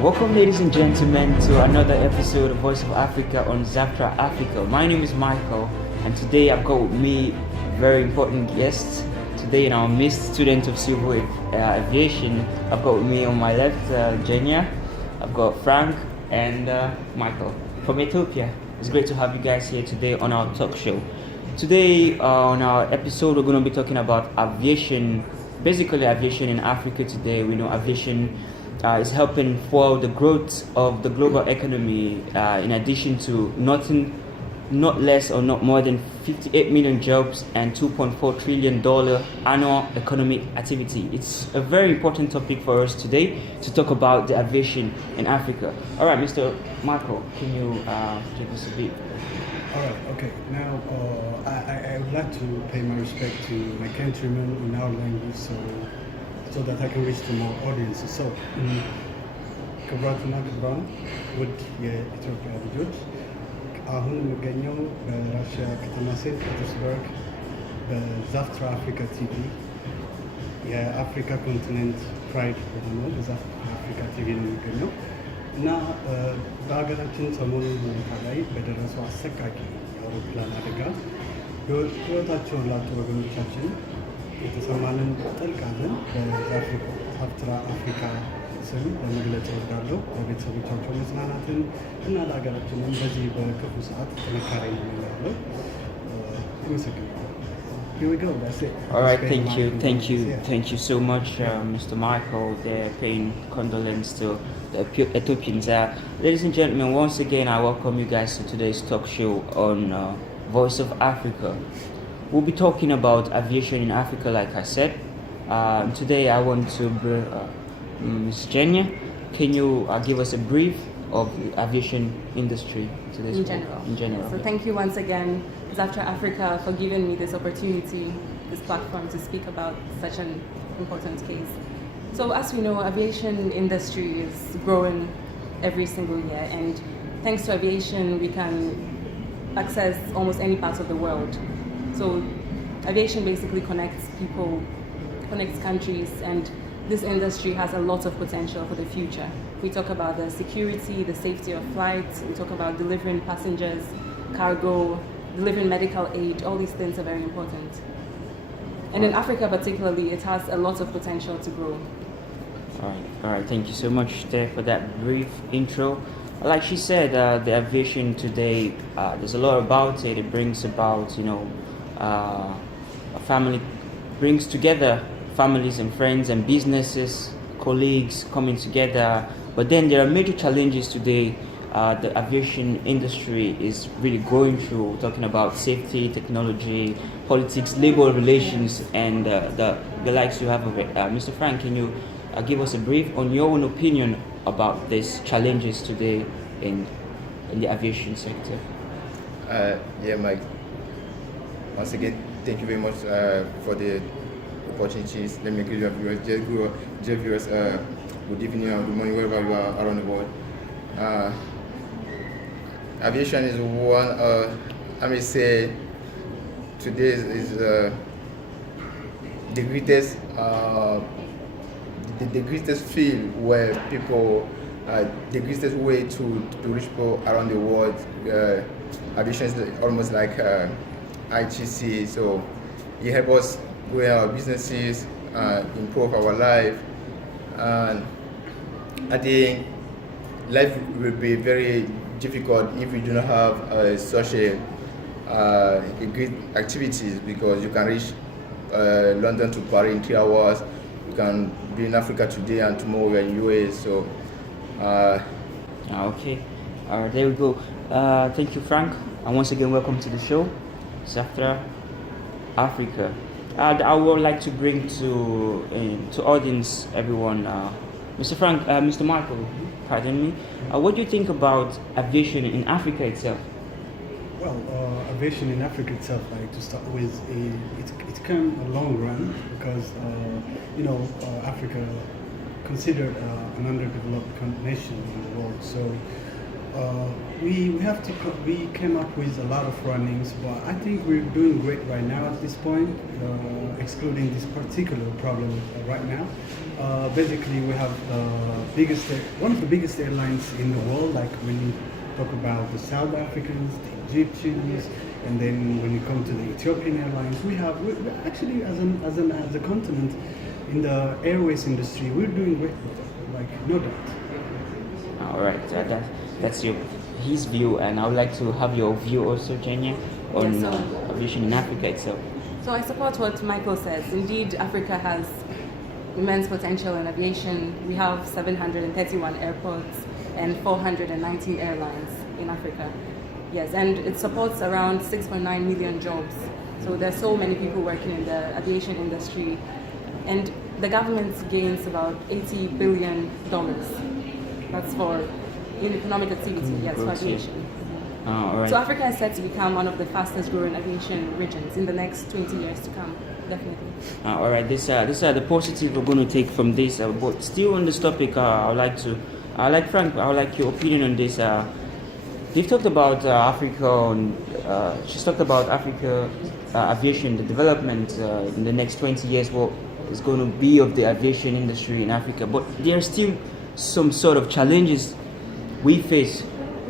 Welcome, ladies and gentlemen, to another episode of Voice of Africa on Zafra Africa. My name is Michael, and today I've got with me a very important guest. Today, in our midst, student of civil aviation, I've got with me on my left, Jenya. I've got Frank and Michael from Ethiopia. It's great to have you guys here today on our talk show. Today, on our episode, we're going to be talking about aviation, basically aviation in Africa today. We know aviation is helping fuel the growth of the global economy, in addition to not less or not more than 58 million jobs and $2.4 trillion annual economic activity. It's a very important topic for us today to talk about the aviation in Africa. All right, Mr. Michael, can you give us a bit? All right, okay. Now, I would like to pay my respect to my countrymen in our language so that I can reach to more audiences. So, ክቡራትና ክቡራን ውድ የኢትዮጵያ ልጆች አሁን የምገኘው በራሽያ ከተማ ሴንት ፒተርስበርግ በዛፍትራ አፍሪካ ቲቪ የአፍሪካ ኮንቲኔንት ፕራይድ በሆነው በዛፍትራ አፍሪካ ቲቪ ነው የሚገኘው እና በሀገራችን ሰሞኑን ሁኔታ ላይ በደረሰው አሰቃቂ የአውሮፕላን አደጋ ሕይወታቸውን ላጡ ወገኖቻችን የተሰማንን ጥልቅ ሐዘን በዛፍትራ አፍሪካ ስም ለመግለጽ እወዳለሁ። ለቤተሰቦቻቸው መጽናናትን እና ለሀገራችንም በዚህ በክፉ ሰዓት ጥንካሬ እመኛለሁ። አመሰግናለሁ። Here we go. That's it. All right, thank you so much, Mr. Michael. They're paying condolence to the Ethiopians. Ladies and gentlemen, once again, I welcome you guys to today's talk show on Voice of Africa. We'll be talking about aviation in Africa, like I said. Today, I want to Ms. Jenya, can you give us a brief of the aviation industry in general? So thank you once again, Zaftra Africa, for giving me this opportunity, this platform to speak about such an important case. So as we know, aviation industry is growing every single year, and thanks to aviation, we can access almost any part of the world. So aviation basically connects people, connects countries, and this industry has a lot of potential for the future. We talk about the security, the safety of flights, we talk about delivering passengers, cargo, delivering medical aid. All these things are very important. And in Africa particularly, it has a lot of potential to grow. All right. Thank you so much there for that brief intro. Like she said, the aviation today, there's a lot about it. It brings about, a family, brings together families and friends and businesses, colleagues coming together. But then there are major challenges today the aviation industry is really going through, talking about safety, technology, politics, labor relations, and the likes you have of it. Mr. Frank, can you give us a brief on your own opinion about these challenges today in the aviation sector? Yeah, Mike. Once again, thank you very much for the opportunities. Let me greet your viewers, good evening or good morning, wherever you are around the world. Aviation is one, I may say, today is the greatest field where people, the greatest way to reach people around the world. Aviation is almost like ITC, so it helps us grow our businesses, improve our life, and I think life will be very difficult if we do not have such a great activities, because you can reach London to Paris in 3 hours. You can be in Africa today and tomorrow you're in US. So okay, there we go. Thank you, Frank, and once again welcome to the show, Zaftra Africa. I would like to bring to audience everyone, Mr. Frank, Mr. Michael, pardon me. What do you think about aviation in Africa itself? Well, aviation in Africa itself, like to start with, it came a long run because Africa considered an underdeveloped nation in the world. So we came up with a lot of runnings, but I think we're doing great right now at this point, excluding this particular problem right now. Basically, we have one of the biggest airlines in the world. Like when you talk about the South Africans, the Egyptians, and then when you come to the Ethiopian airlines, we actually, as a continent, in the airways industry, we're doing great, like no doubt. All right, that's his view, and I would like to have your view also, Jenya, on aviation in Africa itself. So I support what Michael says. Indeed, Africa has immense potential in aviation. We have 731 airports and 419 airlines in Africa. Yes, and it supports around 6.9 million jobs. So there's so many people working in the aviation industry, and the government gains about $80 billion. That's for economic activity, yes, for aviation. All right. So Africa is set to become one of the fastest growing aviation regions in the next 20 years to come, definitely. All right, this are the positive we're going to take from this. But still on this topic, I would like Frank, I would like your opinion on this. They've talked about Africa, she's talked about Africa aviation, the development in the next 20 years, what is going to be of the aviation industry in Africa. But there are still some sort of challenges we face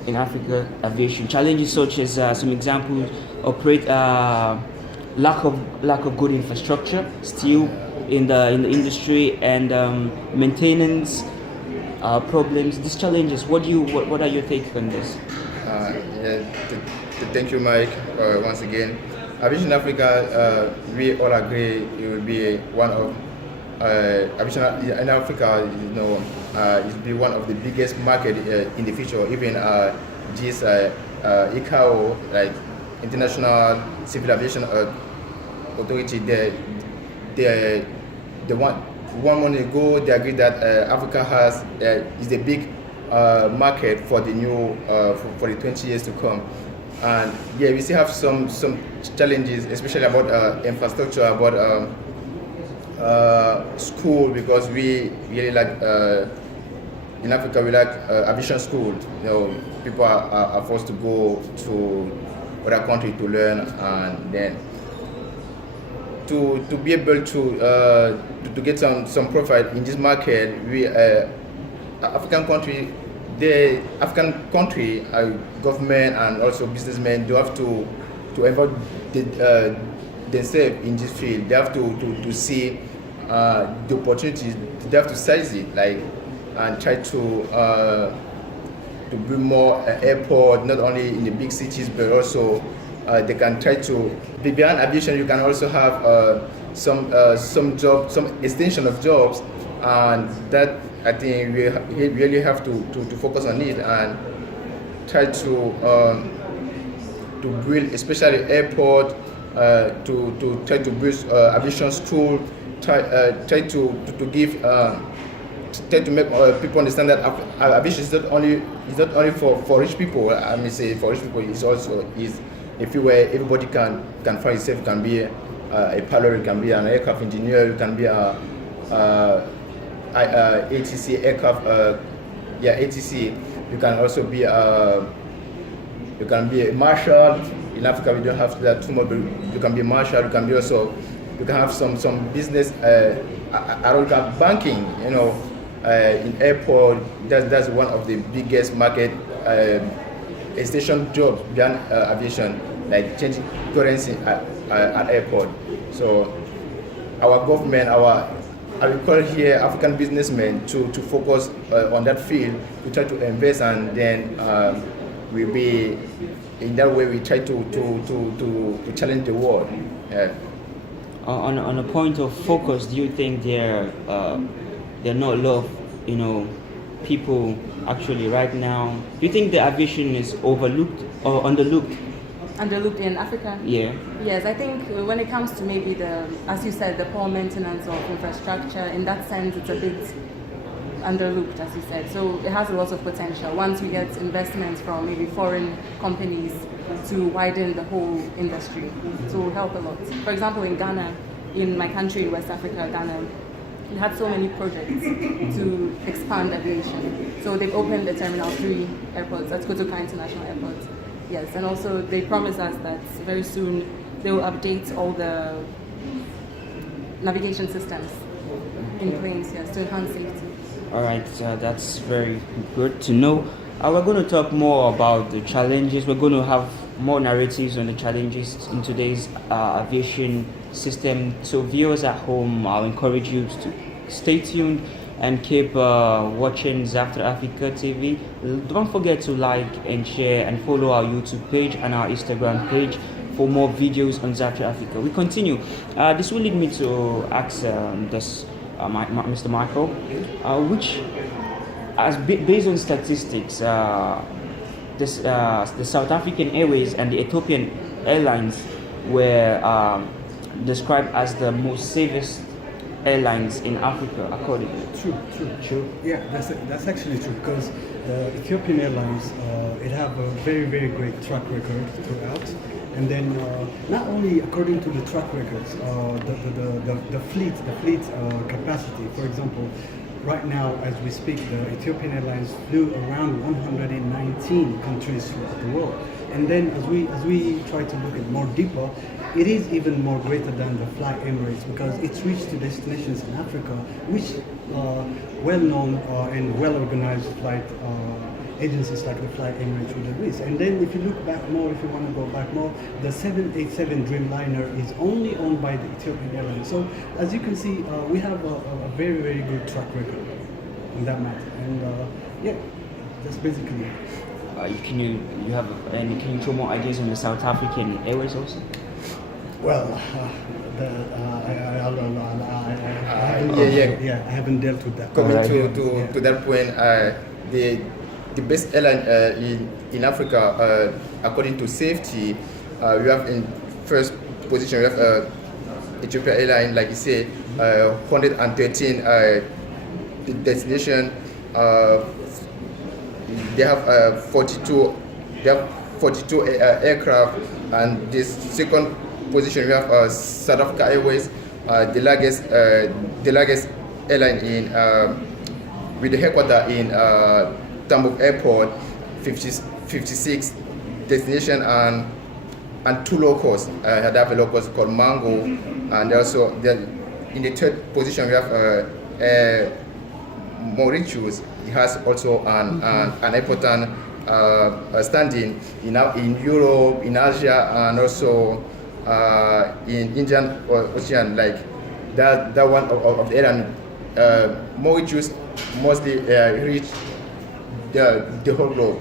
in Africa aviation. Challenges such as some examples, lack of good infrastructure still in the industry, and maintenance problems. These challenges. What are your take on this? Thank you, Mike. Once again, aviation in Africa, we all agree it will be one of aviation in Africa. It will be one of the biggest market in the future. Even this ICAO, like International Civil Aviation Authority, they want 1 month ago they agreed that Africa is a big market for the new for the 20 years to come. And yeah, we still have some challenges, especially about infrastructure, about school, because we really like in Africa we like aviation school. People are forced to go to other country to learn, and then to be able to get some profit in this market. We African country government and also businessmen, they have to involve themselves in this field. They have to see the opportunities. They have to size it, like, and try to bring more airport, not only in the big cities, but also they can try to, beyond aviation, you can also have some jobs, some extension of jobs, and that I think we really have to focus on it and try to build, especially airport, to try to build aviation school, try to give. Try to make people understand that aviation is not only for rich people. I mean, say for rich people, it's also everywhere. Everybody can find itself. Can be a pilot, can be an aircraft engineer, can be a ATC aircraft. ATC. You can also be you can be a marshal. In Africa, we don't have that too much. You can be a marshal. You can be also. You can have some business. Banking. In airport, that's one of the biggest market station jobs beyond aviation, like changing currency at airport. So our government, I will call here African businessmen to focus on that field, to try to invest, and then we'll be in that way. We try to challenge the world. On a point of focus, do you think there are not a lot of people actually right now? Do you think the aviation is overlooked or underlooked? Underlooked in Africa? Yeah. Yes, I think when it comes to maybe as you said, the poor maintenance of infrastructure, in that sense it's a bit underlooked, as you said. So it has a lot of potential. Once we get investments from maybe foreign companies to widen the whole industry, it will help a lot. For example, in Ghana, in my country, in West Africa, Ghana, we had so many projects to expand aviation. So they've opened the Terminal 3 airports, that's Kotoka International Airport. Yes, and also they promise us that very soon they will update all the navigation systems. in planes, yes, to enhance safety. All right, that's very good to know. We're going to talk more about the challenges. We're going to have more narratives on the challenges in today's aviation system. So viewers at home, I'll encourage you to stay tuned and keep watching Zaftra Africa TV. Don't forget to like and share and follow our YouTube page and our Instagram page for more videos on Zaftra Africa. We continue. This will lead me to ask Mr. Michael, which, based on statistics, the South African Airways and the Ethiopian Airlines were described as the most safest airlines in Africa, accordingly. True. Yeah, that's actually true, because the Ethiopian Airlines it have a very, very great track record throughout. And then not only according to the track records, the fleet capacity. For example, right now as we speak, the Ethiopian Airlines flew around 119 countries throughout the world. And then as we try to look at more deeper, it is even more greater than the Fly Emirates, because it's reached to destinations in Africa which well-known and well-organized flight agencies like the Fly Emirates would have reached. And then if you look back more, if you want to go back more, the 787 Dreamliner is only owned by the Ethiopian Airlines. So as you can see, we have a very, very good track record in that matter. And yeah, that's basically it. Can you throw more ideas on the South African Airways also? Well, I haven't dealt with that. Coming to that point, the best airline in Africa, according to safety, we have in first position, we have Ethiopia Airline, like you say, 113 destination. They have 42 aircraft, and this second position we have South Africa Airways, the largest airline in with the headquarters in Tambo Airport, 56 destination and 2 low cost. They have a low cost called Mango, and also in the third position we have Mauritius. It has also an important standing in Europe, in Asia, and also in Indian Ocean. Like that one of the airline, Mauritius mostly reach the whole globe,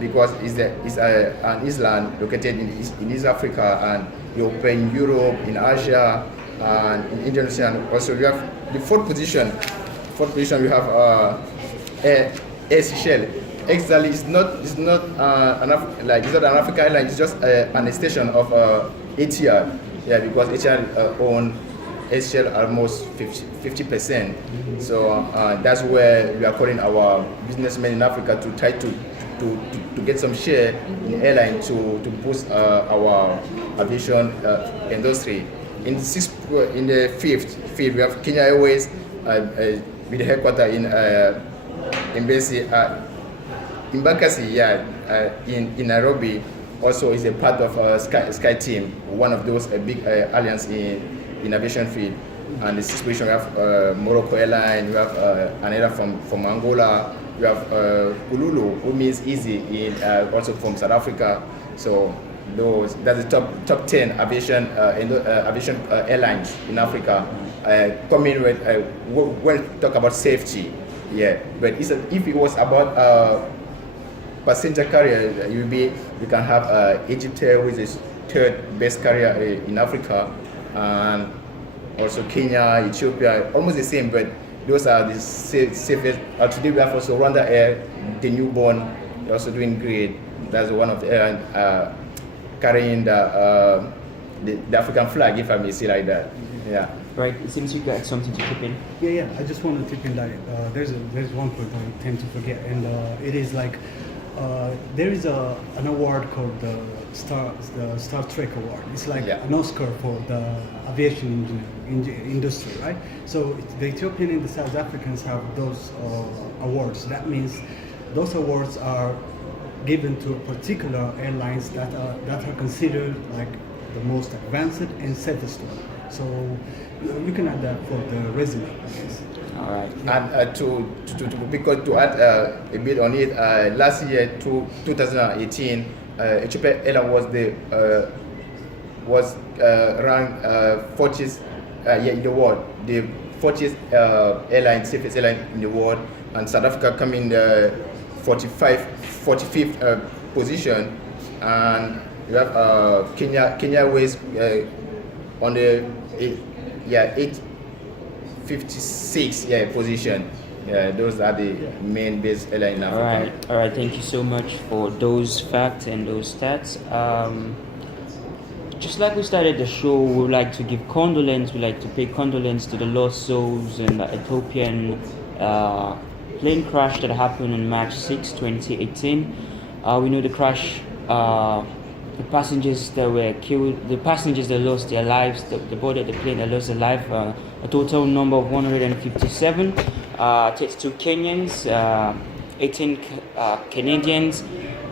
because it's an island located in East Africa, and you open in Europe, in Asia, and in Indian Ocean. Also, we have the fourth position. We have Air Seychelles. Exactly, it's not an African airline. It's just an extension of ATR. Yeah, because ATR own Air Seychelles almost 50%. So that's where we are calling our businessmen in Africa to try to get some share in airline to boost our aviation industry. In the fifth, we have Kenya Airways with the headquarters in in Nairobi. Also is a part of Sky Team, one of those big alliance in aviation field. And the situation we have Morocco Airline, we have another from Angola, we have Ululu, who means easy, also from South Africa. So that's the top 10 aviation airlines in Africa. Coming with when we talk about safety, yeah. But if it was about passenger carrier, we can have Egypt Air, which is third best carrier in Africa, and also Kenya, Ethiopia, almost the same, but those are the safest. Today we have also Rwanda Air, the newborn, they're also doing great. That's one of the airlines carrying the African flag, if I may say like that. Yeah. Right. It seems you got something to tip in. Yeah. I just want to tip in that there's one point I tend to forget, and it is like there is an award called the Star Trek Award. It's like an Oscar for the aviation industry, right? So the Ethiopian and the South Africans have those awards. That means those awards are given to particular airlines that are considered like the most advanced and safest one. So you can add that for the resume, I guess. All right. And because to add a bit on it, last year, 2018, Ethiopia Airline was ranked 40th in the world, the 40th safest airline in the world, and South Africa come in the 45th position, and you have Kenya Airways on the 856 position. Those are the main base airline in Africa. All right. Thank you so much for those facts and those stats. Just like we started the show, we would like to give condolence. We like to pay condolence to the lost souls in the Ethiopian plane crash that happened on March 6, 2018. We know the crash. The passengers that were killed, the passengers that lost their lives, the board of the plane that lost their life, a total number of 157, 32 Kenyans, 18 Canadians,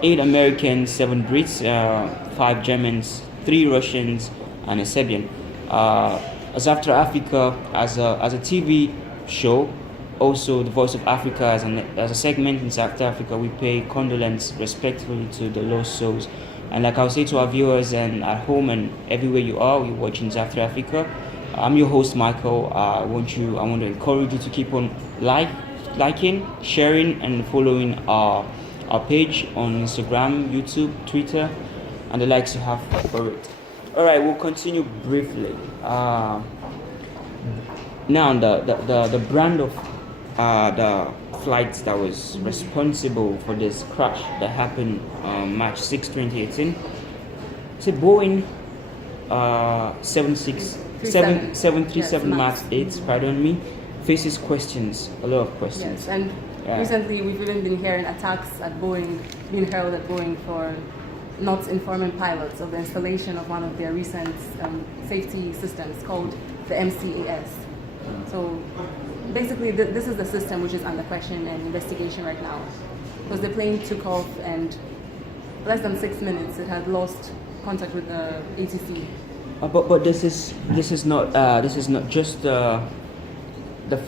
8 Americans, 7 Brits, 5 Germans, 3 Russians, and a Serbian. As After Africa, as a TV show, also the Voice of Africa as a segment in South Africa, we pay condolence respectfully to the lost souls. And like I'll say to our viewers and at home and everywhere you are, you're watching After Africa. I'm your host, Michael. I want to encourage you to keep on liking, sharing, and following our page on Instagram, YouTube, Twitter, and the likes you have for it. All right, we'll continue briefly. Now, the brand of the flights that was responsible for this crash that happened March 6, 2018. It's a Boeing 737 MAX 8, pardon me, faces questions, a lot of questions. Yes, and recently we've even been hearing attacks at Boeing, being hurled at Boeing for not informing pilots of the installation of one of their recent safety systems called the MCAS. So basically, this is the system which is under question and investigation right now, because the plane took off and less than 6 minutes it had lost contact with the ATC. But this is not just the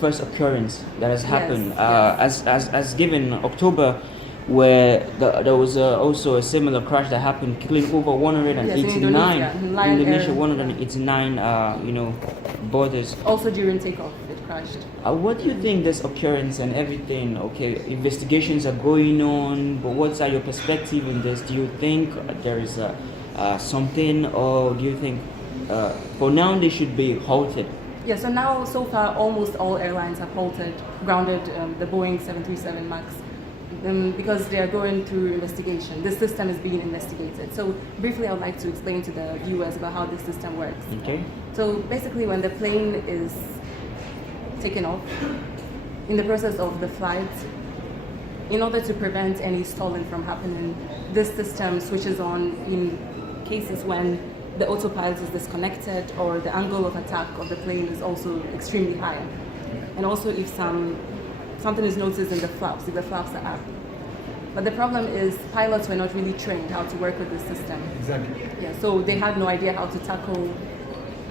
first occurrence that has happened. Yes. As given October, where there was also a similar crash that happened, killing over 189 Indonesia 189 borders. Also during takeoff, it crashed. What do you think this occurrence and everything? Okay, investigations are going on, but what's your perspective on this? Do you think there is something, or do you think for now they should be halted? Yeah, so far almost all airlines have grounded the Boeing 737 MAX. Because they are going through investigation. This system is being investigated. So briefly, I would like to explain to the viewers about how this system works. Okay. So basically, when the plane is taken off, in the process of the flight, in order to prevent any stalling from happening, this system switches on in cases when the autopilot is disconnected or the angle of attack of the plane is also extremely high. And also if something is noticed in the flaps, if the flaps are up. But the problem is pilots were not really trained how to work with this system. Exactly. Yeah, so they had no idea how to tackle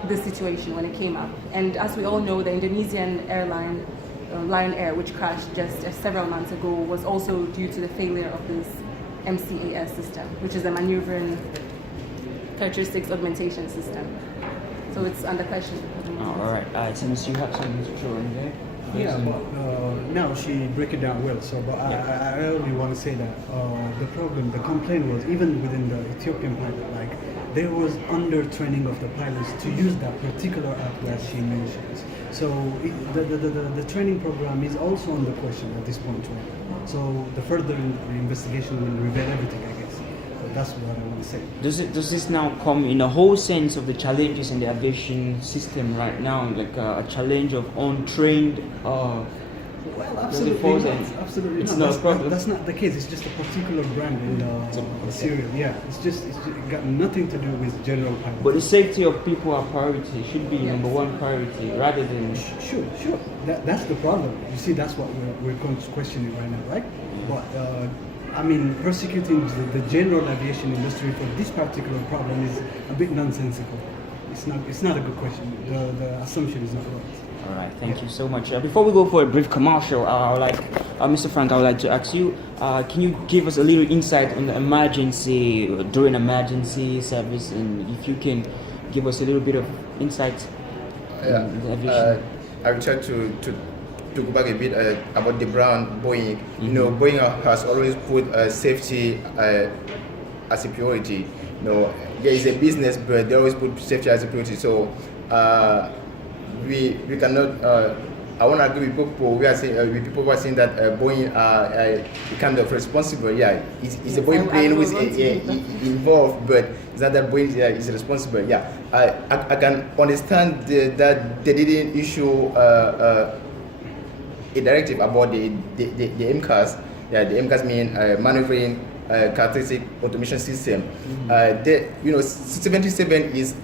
this situation when it came up. And as we all know, the Indonesian airline, Lion Air, which crashed just several months ago, was also due to the failure of this MCAS system, which is a maneuvering characteristics augmentation system. So it's under question. All right. Since you have something to show in there. Yeah, but now she break it down well. So, but I only want to say that the complaint was even within the Ethiopian pilot, like there was under training of the pilots to use that particular app that she mentions. So the training program is also under question at this point. Right? So the further investigation will reveal everything, I guess. So that's what I want to say. Does this now come in a whole sense of the challenges in the aviation system right now, like a challenge of untrained? Well, absolutely not. Absolutely it's not. not a problem. That's not the case. It's just a particular brand in Syria. Yeah, it's got nothing to do with general pilot. But the safety of people are priority. Should be number one priority rather than. Sure. That's the problem. You see, that's what we're questioning right now, right? But persecuting the general aviation industry for this particular problem is a bit nonsensical. It's not a good question. The assumption is not right. All right, thank you so much. Before we go for a brief commercial, Mr. Frank, I would like to ask you, can you give us a little insight on the emergency, during emergency service, and if you can give us a little bit of insight in the aviation? I will try to go back a bit about the brand Boeing. Mm-hmm. You know, Boeing has always put safety as a priority. You know, there is a business, but they always put safety as a priority. So we cannot. I want to agree with people. We are saying with people who are saying that Boeing are kind of responsible. Yeah, it's a Boeing plane who is involved, but it's not that Boeing is responsible. Yeah, I can understand that they didn't issue a directive about the MCAS. Yeah, the MCAS mean maneuvering characteristic automation system. Mm-hmm. 77 is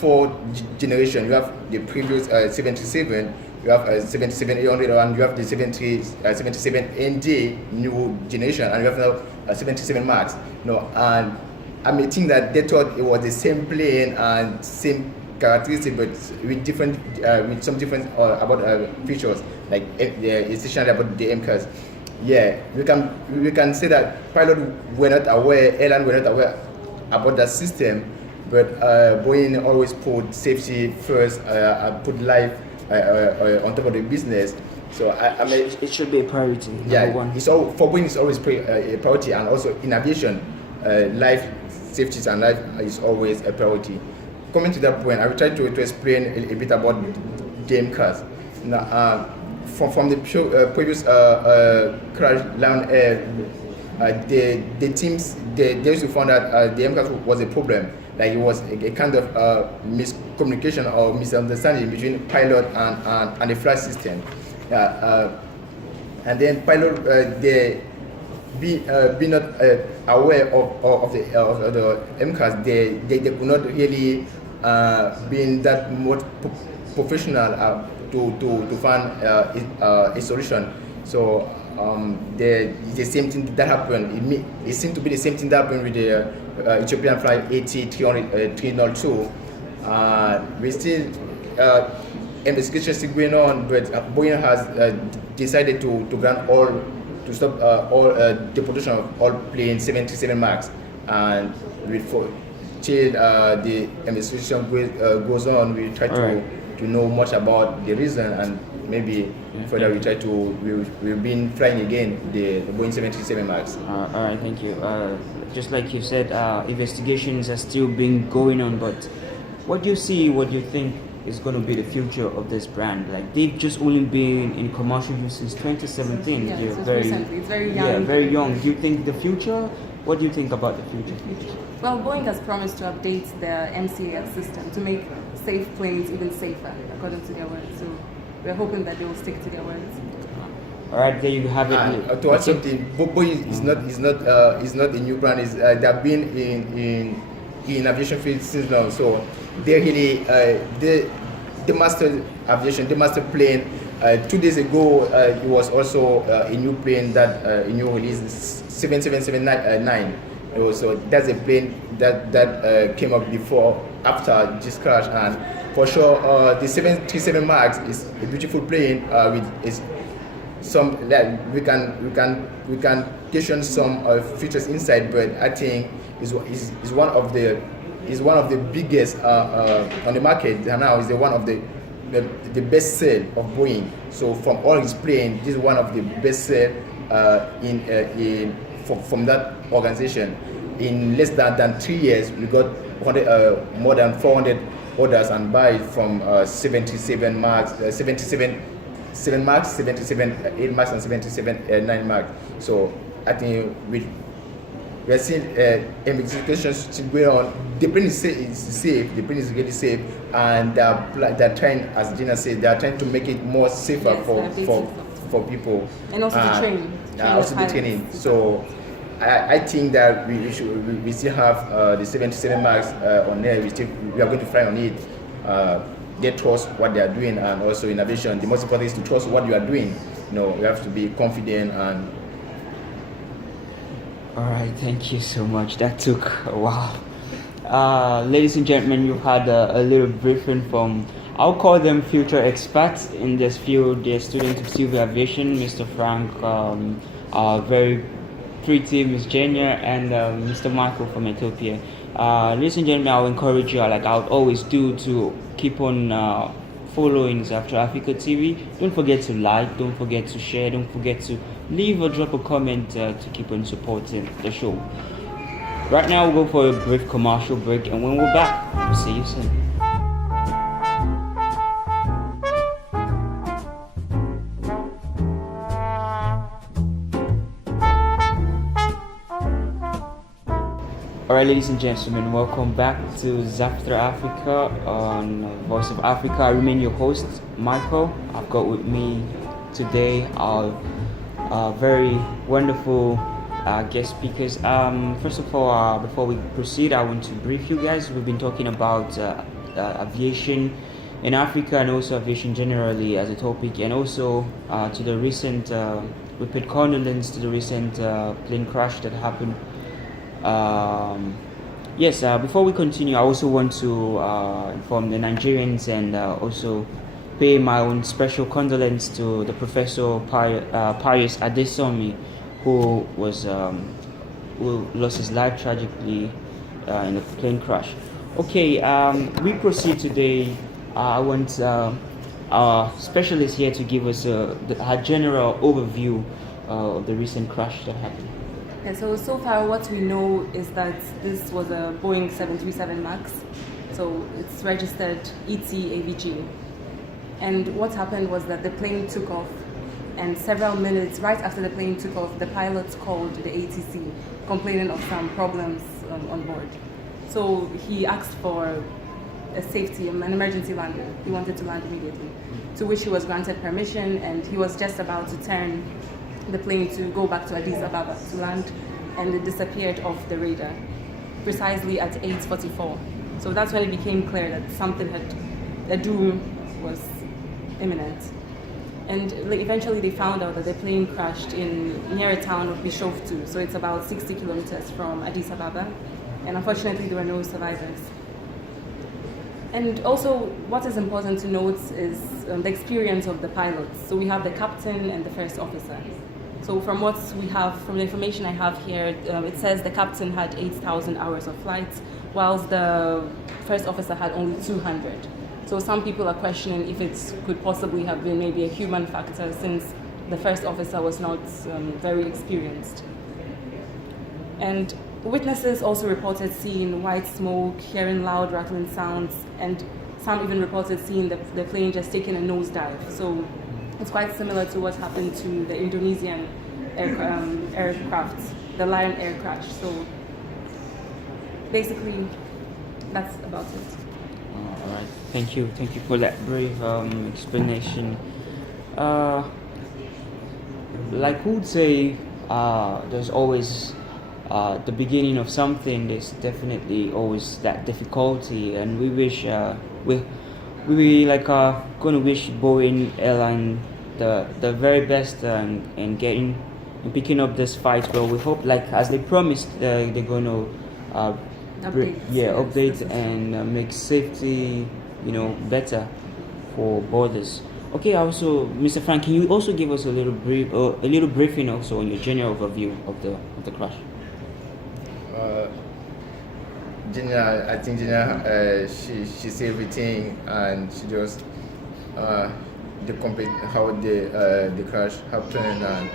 4 generation. You have the previous 77. You have 77-800, and you have the 77NJ new generation, and you have now 77 Max. And I may think that they thought it was the same plane and same characteristic, but with different, with some different about features, like essentially about the MCAS. Yeah, we can say that pilots were not aware, airline were not aware about that system, but Boeing always put safety first, put life on top of the business. So I mean, it should be a priority. Yeah, one. It's all for Boeing. It's always a priority, and also in aviation, life safety and life is always a priority. Coming to that point, I will try to explain a bit about the MCAS. Now, from the previous crash Lion Air, the teams they used to find that the MCAS was a problem. Like it was a kind of miscommunication or misunderstanding between pilot and the flight system. And then pilot they be not aware of the MCAS. They could not really be that much professional to find a solution. So the same thing that happened. It seemed to be the same thing that happened with the Ethiopian flight ET302. We still investigation still going on, but Boeing has decided to grant stop all the production of all planes 77 Max, and till the investigation goes on, we try to know much about the reason, and maybe further we've been flying again the Boeing 77 Max. All right, thank you. Just like you said, investigations are still being going on, but what do you think is going to be the future of this brand? Like, they've just only been in commercial use since 2017. Yeah, it's very young. Yeah, very young. Do you think the future? What do you think about the future? Well, Boeing has promised to update their MCAS system to make safe planes even safer, according to their words. So we're hoping that they will stick to their words. All right, there you have it. To add something, Boeing is not a new brand. They have been in aviation field since now. So they really the master aviation, the master plane. 2 days ago, it was also a new plane that a new release 7779. So that's a plane that came up after this crash, and for sure the 737 Max is a beautiful plane with some we can question some features inside, but I think is one of the biggest on the market, and now is one of the best sell of Boeing. So from all his planes, this is one of the best sell from that organization. In less than 3 years, we got more than 400 orders and buy from 77 Max, 77 Max, 77 8 Max, and 77 9 Max. So I think we are seeing investigations going on. The plane is safe. The plane is really safe, and they're trying, as Gina said, they are trying to make it more safer for people. And also the training. Also the training. So I think that we still have the 77 Max on there. We are going to fly on it. They trust what they are doing, and also in aviation, the most important is to trust what you are doing. You have to be confident and. All right, thank you so much. That took a while. Ladies and gentlemen, you've had a little briefing from, I'll call them future experts in this field, the student of civil aviation, Mr. Frank, our very pretty Miss Jenya, and Mr. Michael from Ethiopia. Ladies and gentlemen, I'll encourage you, like I would always do, to keep on following Zaftra Africa TV. Don't forget to like, don't forget to share, don't forget to leave or drop a comment to keep on supporting the show. Right now, we'll go for a brief commercial break, and when we're back, we'll see you soon. Alright, ladies and gentlemen, welcome back to Zaftra Africa on Voice of Africa. I remain your host, Michael. I've got with me today our very wonderful guest speakers. First of all, before we proceed, I want to brief you guys. We've been talking about aviation in Africa and also aviation generally as a topic, and also to the recent, we paid condolence to the recent plane crash that happened. Before we continue, I also want to inform the Nigerians and also pay my own special condolence to the Professor Pius Adesomi, who lost his life tragically in a plane crash. Okay, we proceed today. I want our specialist here to give us a general overview of the recent crash that happened. Yeah, so far what we know is that this was a Boeing 737 MAX, so it's registered ET-AVG. And what happened was that the plane took off, and several minutes right after the plane took off, the pilots called the ATC complaining of some problems on board. So he asked for a safety, an emergency landing. He wanted to land immediately, to which he was granted permission, and he was just about to turn the plane to go back to Addis Ababa to land, and it disappeared off the radar precisely at 8:44. So that's when it became clear that the doom was imminent. And eventually they found out that the plane crashed near a town of Bishoftu, so it's about 60 kilometers from Addis Ababa, and unfortunately there were no survivors. And also, what is important to note is the experience of the pilots. So we have the captain and the first officer. So from what we have, from the information I have here, it says the captain had 8,000 hours of flight, whilst the first officer had only 200. So some people are questioning if it could possibly have been maybe a human factor, since the first officer was not very experienced. And witnesses also reported seeing white smoke, hearing loud rattling sounds, and some even reported seeing the plane just taking a nosedive. So it's quite similar to what happened to the Indonesian aircraft, the Lion Air crash. So basically, that's about it. All right, thank you for that brief explanation. Like who would say, there's always the beginning of something. There's definitely always that difficulty, and we wish we gonna wish Boeing airline the very best in picking up this fight. But we hope, like as they promised, they're gonna update and make safety better for borders. Okay, also Mr. Frank, can you also give us a little briefing also on your general overview of the crash? Gina, I think Gina, she said everything, and she just how the crash happened, and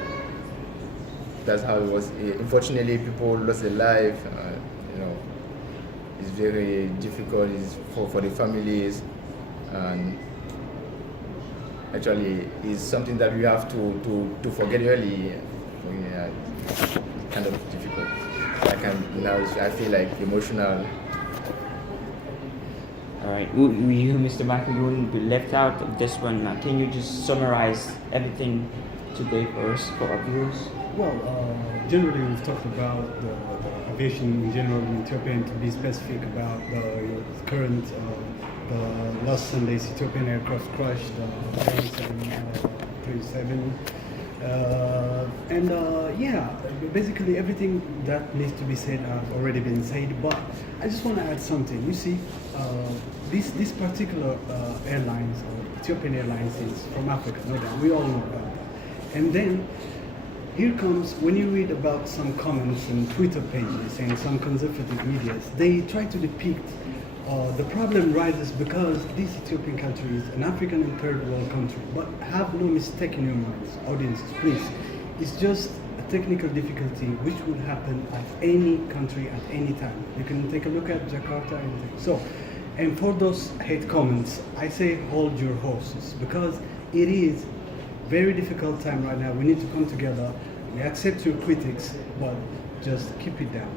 that's how it was. Unfortunately, people lost their life. It's very difficult. It's for the families, and actually, it's something that we have to forget early. Kind of difficult. I feel like emotional. All right, you, Mr. Michael, you wouldn't be left out of this one. Can you just summarize everything today for us, for our viewers? Well, generally we've talked about the aviation in general in Ethiopia, and to be specific about the current, the last Sunday's Ethiopian aircraft crash, the Boeing 737. Yeah, basically everything that needs to be said have already been said. But I just want to add something. You see, this particular airlines, or Ethiopian Airlines, is from Africa. No doubt, we all know about that. And then here comes, when you read about some comments and Twitter pages and some conservative medias, they try to depict the problem rises because this Ethiopian country is an African and third world country. But have no mistake in your minds, audiences, please. It's just a technical difficulty which would happen at any country at any time. You can take a look at Jakarta and so. And for those hate comments, I say hold your horses, because it is very difficult time right now. We need to come together. We accept your critics, but just keep it down.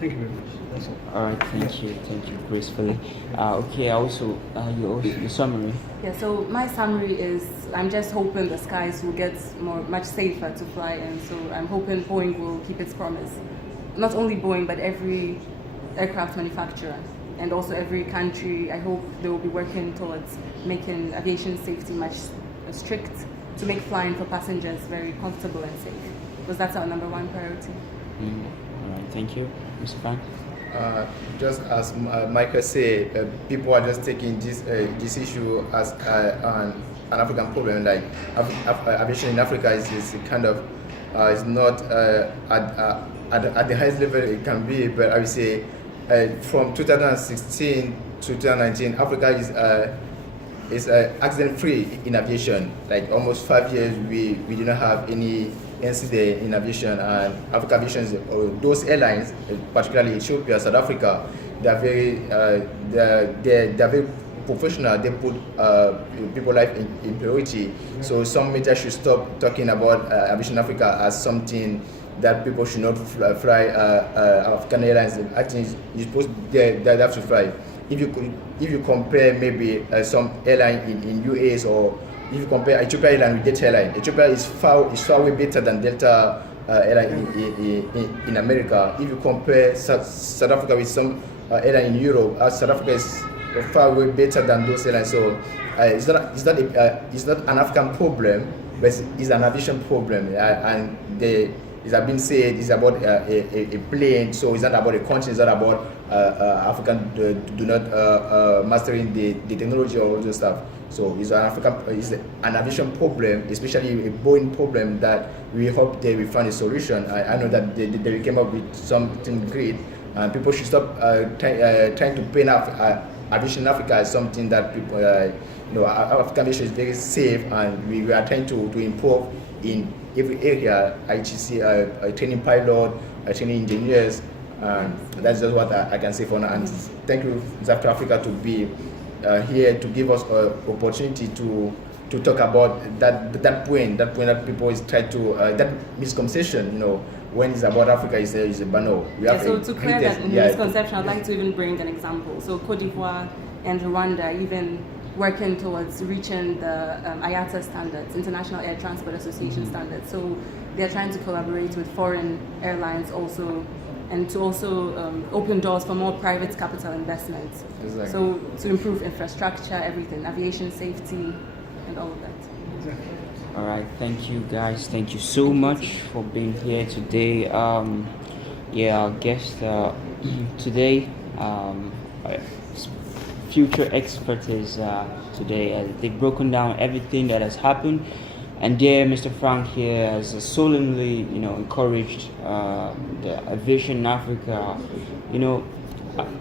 Thank you very much. That's all. All right, thank you gracefully. Okay, also your summary. Yeah, so my summary is I'm just hoping the skies will get much safer to fly in. So I'm hoping Boeing will keep its promise. Not only Boeing, but every aircraft manufacturer and also every country. I hope they will be working towards making aviation safety much strict to make flying for passengers very comfortable and safe, because that's our number one priority. All right, thank you, Mr. Frank. Just as Michael said, people are just taking this issue as an African problem. Like aviation in Africa is kind of is not at the highest level it can be. But I would say from 2016 to 2019, Africa is accident free in aviation. Like almost 5 years, we did not have any incident in aviation, and Africa Aviation, those airlines, particularly Ethiopia, South Africa, they are very professional. They put people life in priority. So some media should stop talking about aviation Africa as something that people should not fly African airlines. I think you're supposed they have to fly. If you compare maybe some airline in US, or if you compare Ethiopia Airline with Delta Airline, Ethiopia is far way better than Delta Airline in America. If you compare South Africa with some airline in Europe, South Africa is far way better than those airlines. So it's not an African problem, but it's an aviation problem. And it has been said it's about a plane, so it's not about a country. It's not about African do not mastering the technology or all those stuff. So it's an aviation problem, especially a Boeing problem, that we hope they will find a solution. I know that they will come up with something great, and people should stop trying to paint aviation in Africa as something that people, African aviation is very safe, and we are trying to improve in every area. ITC, training pilot, training engineers. That's just what I can say for now. And thank you, Zafra Africa, to be here to give us an opportunity to talk about that point that people is trying to that misconception. When it's about Africa, is a banal. So to clear that misconception, I'd like to even bring an example. So Cote d'Ivoire and Rwanda even working towards reaching the IATA standards, International Air Transport Association standards. So they're trying to collaborate with foreign airlines also, and to also open doors for more private capital investments. Exactly. So to improve infrastructure, everything, aviation safety, and all of that. Exactly. All right, thank you guys. Thank you so much for being here today. Our guest today, future expertise today. They've broken down everything that has happened, and Mr. Frank here has solemnly, encouraged the aviation in Africa.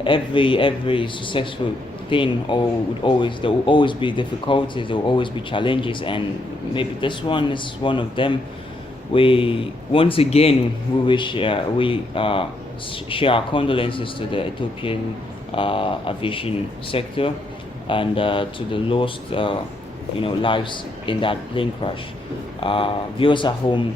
Every successful thing, there will always be difficulties, there will always be challenges, and maybe this one is one of them. We once again share our condolences to the Ethiopian aviation sector, and to the lost lives in that plane crash. Viewers at home,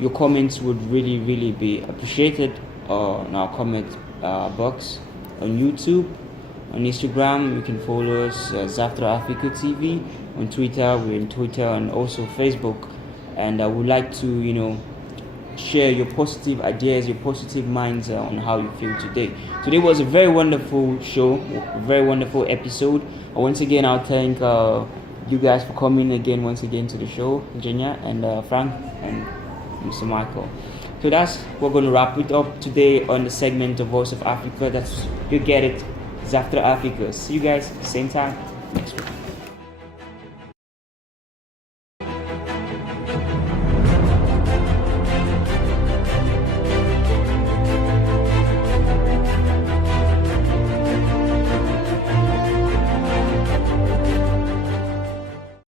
your comments would really be appreciated on our comment box on YouTube. On Instagram, you can follow us, Zaftra Africa TV. On Twitter, we're in Twitter, and also Facebook. And I would like to, share your positive ideas, your positive minds on how you feel today. Today was a very wonderful show, a very wonderful episode. Once again, I'll thank you guys for coming again once again to the show, Virginia and Frank and Mr. Michael. So we're going to wrap it up today on the segment of Voice of Africa. You get it. It's After Africa. See you guys same time next week.